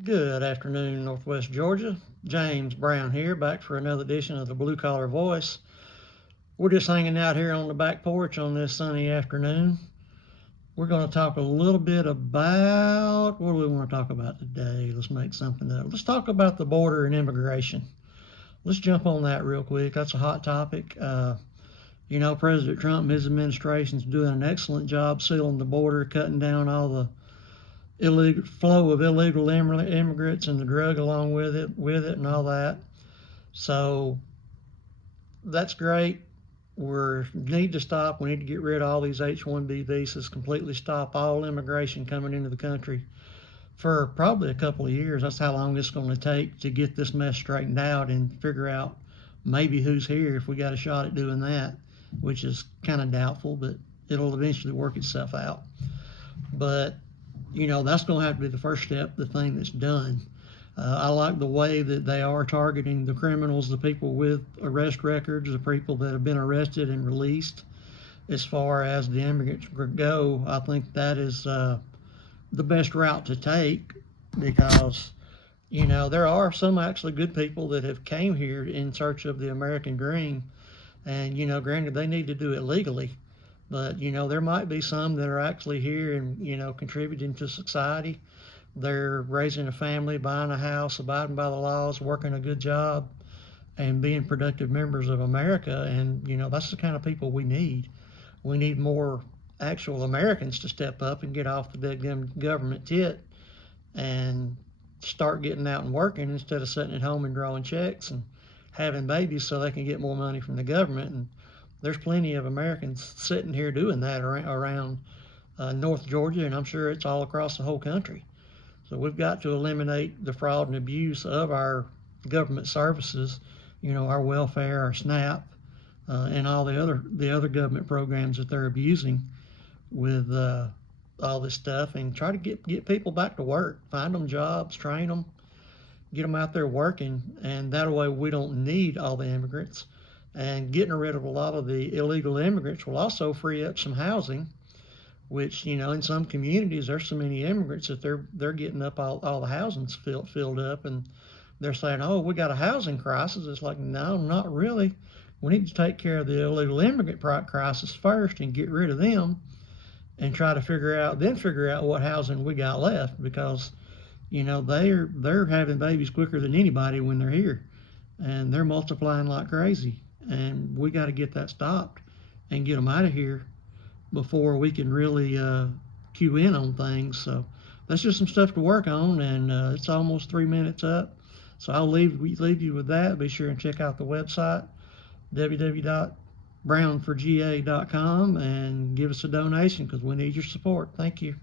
Good afternoon, Northwest Georgia. James Brown here, back for another edition of the Blue Collar Voice. We're just hanging out here on the back porch on this sunny afternoon. We're going to talk a little bit about what do we want to talk about today? Let's make something up. Let's talk about the border and immigration. Let's jump on that real quick. That's a hot topic. President Trump and his administration is doing an excellent job sealing the border, cutting down all the illegal flow of illegal immigrants and the drug along with it and all that. So that's great. We need to stop. We need to get rid of all these H-1B visas, completely stop all immigration coming into the country for probably a couple of years. That's how long it's going to take to get this mess straightened out and figure out maybe who's here if we got a shot at doing that, which is kind of doubtful, but it'll eventually work itself out. But that's going to have to be the first step, the thing that's done. I like the way that they are targeting the criminals, the people with arrest records, the people that have been arrested and released. As far as the immigrants go, I think that is the best route to take because, there are some actually good people that have came here in search of the American dream. And, granted, they need to do it legally. But, there might be some that are actually here and, contributing to society. They're raising a family, buying a house, abiding by the laws, working a good job, and being productive members of America. And, that's the kind of people we need. We need more actual Americans to step up and get off the big government tit and start getting out and working instead of sitting at home and drawing checks and having babies so they can get more money from the government. And there's plenty of Americans sitting here doing that around North Georgia, and I'm sure it's all across the whole country. So we've got to eliminate the fraud and abuse of our government services, our welfare, our SNAP, and all the other government programs that they're abusing with all this stuff, and try to get people back to work, find them jobs, train them, get them out there working, and that way we don't need all the immigrants. And getting rid of a lot of the illegal immigrants will also free up some housing, which, in some communities there's so many immigrants that they're getting up all the housing's filled up, and they're saying, oh, we got a housing crisis. It's like, no, not really. We need to take care of the illegal immigrant crisis first and get rid of them and try to figure out what housing we got left, because they're having babies quicker than anybody when they're here, and they're multiplying like crazy. And we got to get that stopped and get them out of here before we can really cue in on things. So that's just some stuff to work on, and it's almost 3 minutes up. So I'll leave you with that. Be sure and check out the website, www.brownforga.com, and give us a donation because we need your support. Thank you.